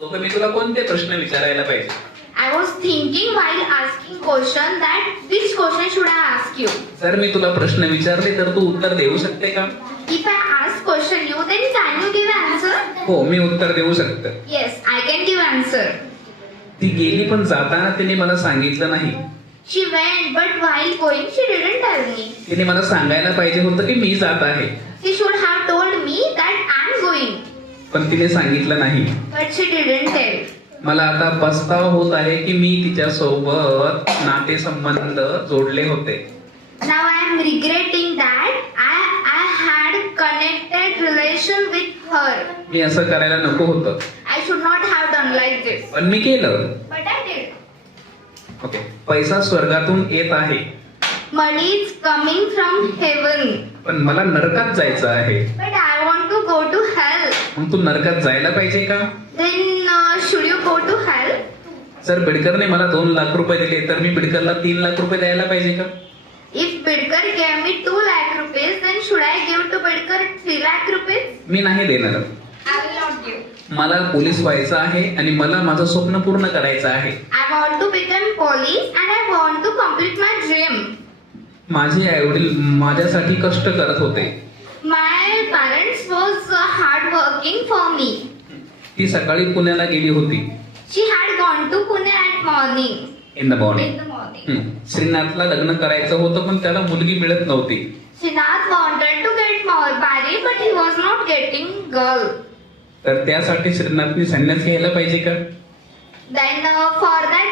तर मी तुला कोणते प्रश्न विचारायला पाहिजे? I was thinking while asking question that which question should I ask you? जर मी तुला प्रश्न विचारले तर तू उत्तर देऊ शकते का? If I ask question you, then can you give answer? हो, मी उत्तर देऊ शकतो. Yes, I can give answer. ती गेली पण जाताना तिने मला सांगितलं नाही. She went, but while going, she didn't tell me. तिने मला सांगायला पाहिजे होतं की मी जात आहे, She should have told me that I'm going, पण तिने सांगितलं नाही. but she didn't tell. मला आता पस्ताव होत आहे की मी तिच्यासोबत नातेसंबंध जोडले होते. Now I am regretting that I had connected relation with her. मी असं करायला नको होतं, I should not have done like this, पण मी केलं. but I did. ओके. पैसा स्वर्गातून येत आहे, Money is coming from heaven, पण मला नरकात जायचं आहे. but I want to go to hell. मग तू नरकात जायला पाहिजे का? Then should you go to hell? जर बिडकरने मला 2 लाख रुपये दिले तर मी बिडकरला 3 लाख रुपये द्यायला पाहिजे का? If Bidkar gave me 2 lakh rupees, then should I give to Bidkar 3 lakh rupees? मी नाही देणार. I will not give. मला पोलीस व्हायचं आहे आणि मला माझं स्वप्न पूर्ण करायचं आहे. I want to become police and I want to complete my dream. माझे आई वडील माझ्यासाठी कष्ट करत होते. My parents was hard working for me. ती सकाळी पुण्याला गेली होती. She had gone to Pune at morning. In the morning. In the morning. श्रीनाथला लग्न करायचं होतं पण त्याला मुलगी मिळत नव्हती. Srinath wanted to get married, but he was not getting girl. तर त्यासाठी श्रीनाथने संन्यास घ्यायला पाहिजे का? Then for that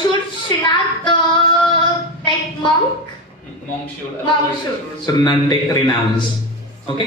should Srinath take monk? Monk should. Monk should. Should not take renounce. Okay.